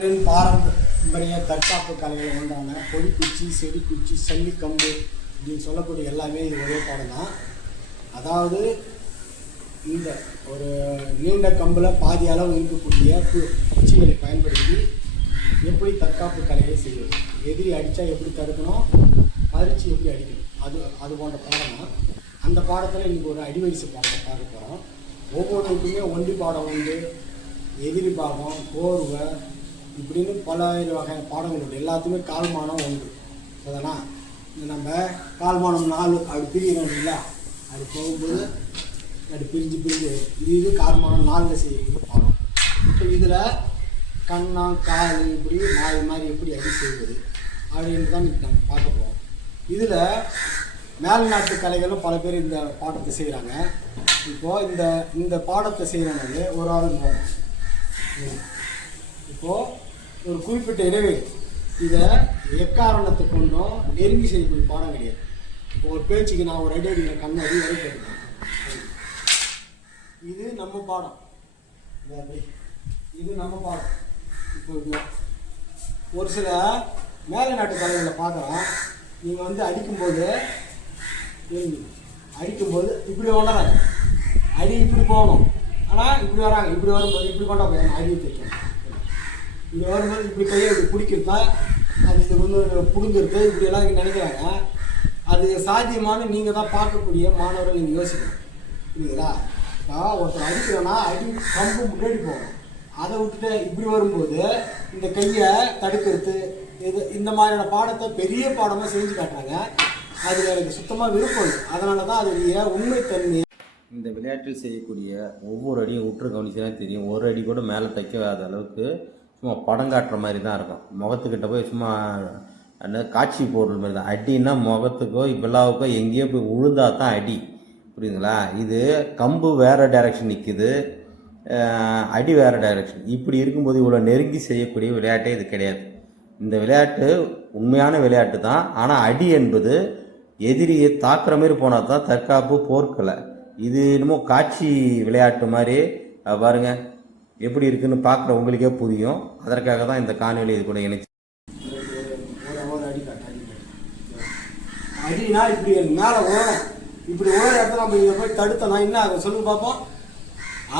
பாரம்பரிய தற்காப்பு கலைகள் ஒன்றான கொடிக்குச்சி, செடிக்குச்சி, சல்லிக்கம்பு அப்படின்னு சொல்லக்கூடிய எல்லாமே இது ஒரே பாடம் தான். அதாவது இந்த ஒரு நீண்ட கம்பில் பாதி அளவு இருக்கக்கூடிய குச்சிகளை பயன்படுத்தி எப்படி தற்காப்பு கலையை செய்வது, எதிரி அடித்தா எப்படி தடுக்கணும், பறித்து எப்படி அடிக்கணும், அது போன்ற பாடம் தான். அந்த பாடத்தில் இன்றைக்கி ஒரு அடிவரிசை பாடத்தை பார்க்க போகிறோம். ஒவ்வொன்றுக்குமே ஒண்டி பாடம் உண்டு, எதிரி பாகம், கோர்வை இப்படின்னு பல வகை பாடங்கள் உண்டு. எல்லாத்துக்குமே கால்மானம் உண்டு. அதனால் நம்ம கால்மானம் 4 அப்படி பிரிகிறோம் இல்லைங்களா, அது போகும்போது அப்படி பிரிஞ்சு இது கால்மானம் 4 செய்யக்கூடிய பாடம். இப்போ இதில் கண்ணா கால் இப்படி மாறி மாறி எப்படி அடி செய்வது அப்படின்னு தான் நம்ம பார்க்க போகிறோம். இதில் மேல் நாட்டு கலைகளும் பல பேர் இந்த பாடத்தை செய்கிறாங்க. இப்போது இந்த பாடத்தை செய்கிறவங்க ஒரு ஆள் இப்போது ஒரு குறிப்பிட்ட இடைவெளி, இதை எக்காரணத்தை கொண்டும் நெருங்கி செய்யக்கூடிய பாடம் கிடையாது. இப்போ ஒரு பேச்சுக்கு நான் ஒரு அடியில் கண்ணை அடி கேட்டுக்கேன், இது நம்ம பாடம், இது நம்ம பாடம். இப்போ ஒரு சில மேலை நாட்டு கலைகளில் பார்க்குறோம், நீங்கள் அடிக்கும்போது இப்படி ஒன்றாங்க, அடி இப்படி போகணும், ஆனால் இப்படி வராங்க, இப்படி வரும்போது இப்படி கொண்டா போய் அடி தைக்கணும், இப்படி வரும்போது இப்படி கையை இப்படி பிடிக்கிறதா, அது இது புடுங்கிறது இப்படியெல்லாம் நினைக்கிறாங்க. அது சாத்தியமான நீங்கள் தான் பார்க்கக்கூடிய மாணவர்கள் நீங்கள் யோசிக்கணும், இல்லைங்களா? ஒருத்தர் அடிக்கிறோன்னா அடி கம்பு முன்னாடி போகணும், அதை விட்டுட்டு இப்படி வரும்போது இந்த கையை தடுக்கிறது, இந்த மாதிரியான பாடத்தை பெரிய பாடமாக செஞ்சு காட்டுறாங்க. அதில் எனக்கு சுத்தமாக விருப்பம் இல்லை. அதனால தான் அதனுடைய உண்மைத்தன்மை. இந்த விளையாட்டில் செய்யக்கூடிய ஒவ்வொரு அடியும் உற்று கவனிச்சுனா தெரியும், ஒரு அடி கூட மேலே தைக்காத அளவுக்கு சும்மா படம் காட்டுற மாதிரி தான் இருக்கும். முகத்துக்கிட்ட போய் சும்மா காட்சி போடுற மாதிரி தான். அடின்னா முகத்துக்கோ விழாவுக்கோ எங்கேயோ போய் விழுந்தா தான் அடி, புரியுதுங்களா? இது கம்பு வேறு டைரக்ஷன் நிற்குது, அடி வேறு டைரக்ஷன். இப்படி இருக்கும்போது இவ்வளோ நெருங்கி செய்யக்கூடிய விளையாட்டே இது கிடையாது. இந்த விளையாட்டு உண்மையான விளையாட்டு தான். ஆனால் அடி என்பது எதிரியை தாக்குற மாதிரி போனால் தான் தற்காப்பு, போர்க்கலை. இது என்னமோ காட்சி விளையாட்டு மாதிரி பாருங்க எப்படி இருக்குன்னு பார்க்குற உங்களுக்கே புரியும். அதற்காக தான் இந்த காணொலி இது கூட இணைச்சு. அடினா இப்படி மேலே ஓடும், இப்படி ஓடுற இடத்துல நம்ம இதை போய் தடுத்தனா என்ன ஆகும் சொல்லுங்க பார்ப்போம்.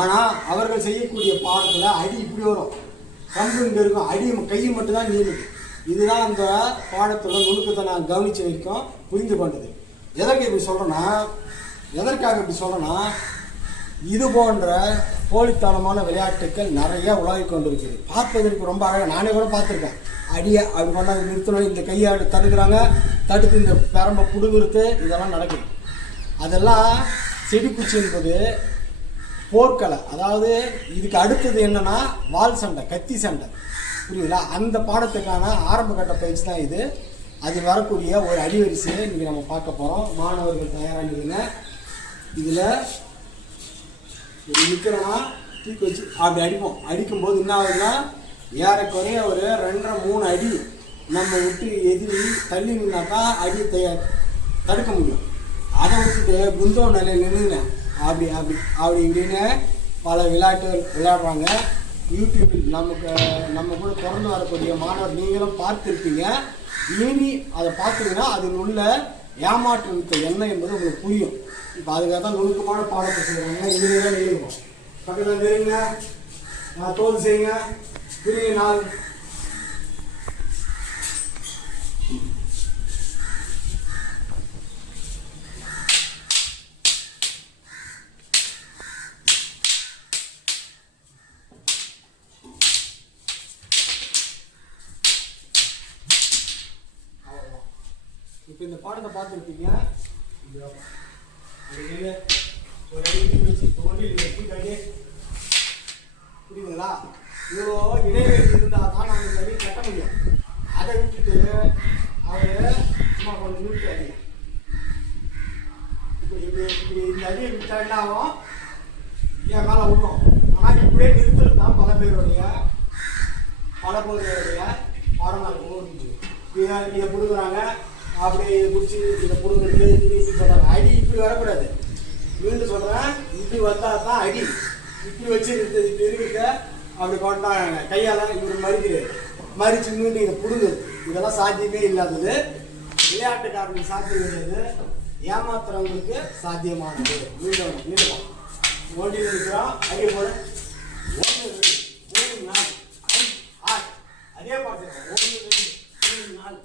ஆனால் அவர்கள் செய்யக்கூடிய பாடத்தில் அடி இப்படி வரும், கம்பு இங்கே இருக்கும், அடி கையை மட்டும்தான் நீளுது. இதுதான் அந்த பாடத்தில் நுணுக்கத்தை நான் கவனித்த வரைக்கும் புரிந்து கொண்டது. எதற்காக இப்படி சொல்கிறேன்னா, இது போன்ற போலித்தனமான விளையாட்டுக்கள் நிறைய உலகி கொண்டு இருக்குது. பார்ப்பதற்கு ரொம்ப அழகாக, நானே கூட பார்த்துருக்கேன். அடியை அப்படி கொண்டாந்து நிறுத்தணும், இந்த கையை தடுக்கிறாங்க, தடுத்து இந்த பெரம்பை புடுங்குறது, இதெல்லாம் நடக்குது. அதெல்லாம் செடிக்குச்சி என்பது போர்க்கலை. அதாவது இதுக்கு அடுத்தது என்னன்னா வால் சண்டை, கத்தி சண்டை, புரியுதுங்களா? அந்த பாடத்துக்கான ஆரம்ப கட்ட பயிற்சி தான் இது. அதில் வரக்கூடிய ஒரு அடிவரிசையை இன்றைக்கி நம்ம பார்க்க போகிறோம். மாணவர்கள் தயாராகிடுங்க. இதில் நிற்கிறோன்னா தூக்கி வச்சு அப்படி அடிப்போம். அடிக்கும்போது என்ன ஆகுதுன்னா ஏறக்குறைய ஒரு 2.5-3 அடி நம்ம விட்டு எதிரி தள்ளி நின்னா தான் அடி தடுக்க முடியும். அதை விட்டுட்டு குந்தோ நிலையில் நின்றுனேன் அப்படி இப்படின்னு பல விளையாட்டுகள் விளையாடுறாங்க. யூடியூப்பில் நம்ம கூட தொடர்ந்து வரக்கூடிய மாணவர் நீங்களும் பார்த்துருப்பீங்க. இனி அதை பார்த்தீங்கன்னா அதில் உள்ள ஏமாற்று என்ன என்பது உங்களுக்கு புரியும். இப்போ அதுக்காக தான் நுணுக்கமான பாடத்தை செய்கிறாங்க. இதுலேயே தான் எழுதுவோம். பக்கத்தில் தெரியுங்க, தோல் செய்யுங்க, புரியுங்க. நாள் இப்போ இந்த பாடத்தை பார்த்துருப்பீங்க. ஒரு அடி வச்சு தோண்டி கட்டி, புரியுதுங்களா? இவ்வளோ இடைவெளி இருந்தால் தான் நாங்கள் இந்த அடி கட்ட முடியும். அதை விட்டுட்டு அவர் சும்மா கொஞ்சம் நிறுத்தி அடி, இப்படி இந்த அடியை விட்டா என்ன ஆகும், என் மேலே விடணும். ஆனால் இப்படியே நிறுத்துறது தான் பல பேருடைய பாடமாக இருக்கும். இதை கொடுக்குறாங்க, அப்படியே இதை பிடிச்சி இதை பிடுங்கிறது, இப்படி சொல்கிறாங்க. அடி இப்படி வரக்கூடாது. மீண்டும் சொல்கிறேன், இப்படி வந்தால் தான் அடி. இப்படி வச்சு இப்படி இருக்க அப்படி கொண்டாங்க கையால் இவர் மறிக்கிறார், மறிச்சு மீண்டும் இதை பிடுங்குது. இதெல்லாம் சாத்தியமே இல்லாதது. விளையாட்டுக்காரனுக்கு சாத்தியம் கிடையாது, ஏமாத்துறவங்களுக்கு சாத்தியமானது. மீண்டும் மீண்டும் ஓடி இருக்கிறோம். அதே போல 1 2 3 4 5 6 அதே பாட்டு 1 2 3 4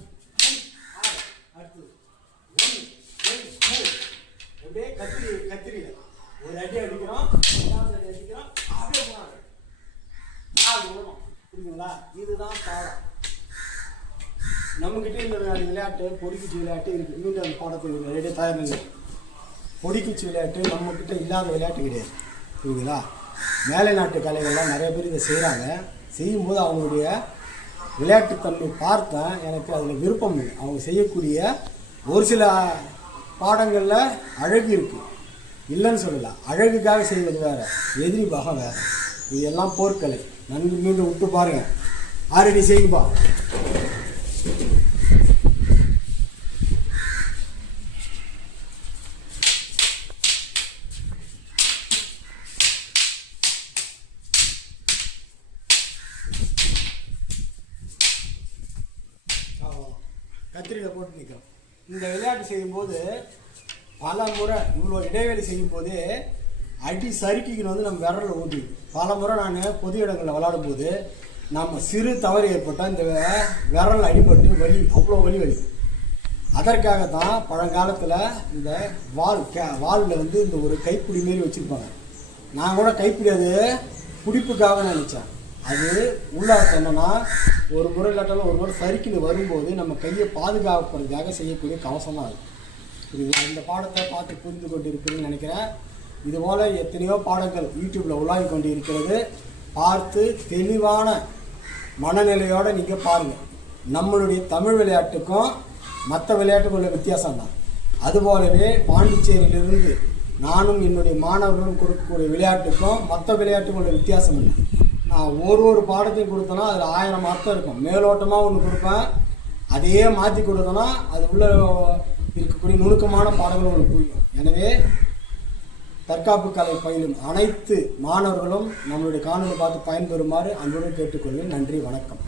5 6 அடுத்து 1 2 3 அப்படியே கத்திரியில ஒரு அடி அடிக்கிறோம், 2வது அடி அடிக்கிறோம், அப்படியே போனாங்க 4 விழுணும். புரியுதுங்களா? இதுதான் பாடம். நம்மகிட்ட இந்த விளையாட்டு பொடிக்குச்சி விளையாட்டு இருக்குது. மீண்டும் அந்த பாடத்தில் ரெடியாக தயாரிங்க. பொடிக்குச்சி விளையாட்டு நம்மக்கிட்ட இல்லாத விளையாட்டு கிடையாது. புரியுதுங்களா? மேலை நாட்டு கலைகள்லாம் நிறைய பேர் இதை செய்கிறாங்க. செய்யும்போது அவங்களுடைய விளையாட்டுத்தன்மை பார்த்தேன், எனக்கு அதில் விருப்பம் இல்லை. அவங்க செய்யக்கூடிய ஒரு சில பாடங்களில் அழகு இருக்குது, இல்லைன்னு சொல்லலாம். அழகுக்காக செய்வது வேறு, எதிரி பாகம் வேறு. இது எல்லாம் போர்க்கலை. நன்கு மீண்டும் விட்டு பாருங்கள். ஆல்ரெடி செய்யும்பா. கத்திரியில் போட்டு நிற்கிறோம். இந்த விளையாட்டு செய்யும்போது பல முறை இவ்வளோ இடைவெளி செய்யும்போதே அடி சறுக்கின்னு வந்து நம்ம விரலில் ஊட்டிது. பல முறை நான் பொது இடங்களில் விளையாடும்போது நம்ம சிறு தவறு ஏற்பட்டால் இந்த விரல் அடிபட்டு வலி, அவ்வளோ வலி. அதற்காக தான் பழங்காலத்தில் இந்த வாலில் வந்து இந்த ஒரு கைப்பிடி மாரி வச்சுருப்பாங்க. நான் கூட கைப்பிடி அது பிடிப்புக்காக நினச்சேன். அது உள்ளார்த்தம் என்னன்னா, ஒரு முறை இல்லாட்டாலும் ஒரு முறை சறுக்கின்னு வரும்போது நம்ம கையை பாதுகாப்புறதுக்காக செய்யக்கூடிய கவசம் தான் அது. புரியுங்களா? இந்த பாடத்தை பார்த்து புரிந்து கொண்டு இருக்குதுன்னு நினைக்கிறேன். இதுபோல் எத்தனையோ பாடங்கள் யூடியூப்பில் உலாவி கொண்டு இருக்கிறது. பார்த்து தெளிவான மனநிலையோடு நீங்கள் பாருங்கள். நம்மளுடைய தமிழ் விளையாட்டுக்கும் மற்ற விளையாட்டுக்கும் உள்ள வித்தியாசம் தான். அதுபோலவே பாண்டிச்சேரியிலிருந்து நானும் என்னுடைய மாணவர்களும் கொடுக்கக்கூடிய விளையாட்டுக்கும் மற்ற விளையாட்டுக்கும் உள்ள வித்தியாசம் இல்லை. நான் ஒரு பாடத்தையும் கொடுத்தேன்னா அதில் 1000 அர்த்தம் இருக்கும். மேலோட்டமாக ஒன்று கொடுப்பேன், அதையே மாற்றி கொடுத்தேன்னா அது உள்ள இருக்கக்கூடிய நுணுக்கமான பாடங்கள் உங்களுக்கு புரியும். எனவே தற்காப்பு கலை பயிலும் அனைத்து மாணவர்களும் நம்மளுடைய காணொலி பார்த்து பயன்பெறுமாறு அன்புடன் கேட்டுக்கொள்வேன். நன்றி, வணக்கம்.